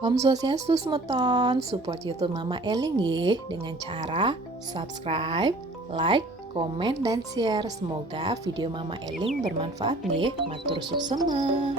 Om Swastiastu semeton, support YouTube Mama Eling nggih dengan cara subscribe, like, komen, dan share. Semoga video Mama Eling bermanfaat nggih. Matur suksema.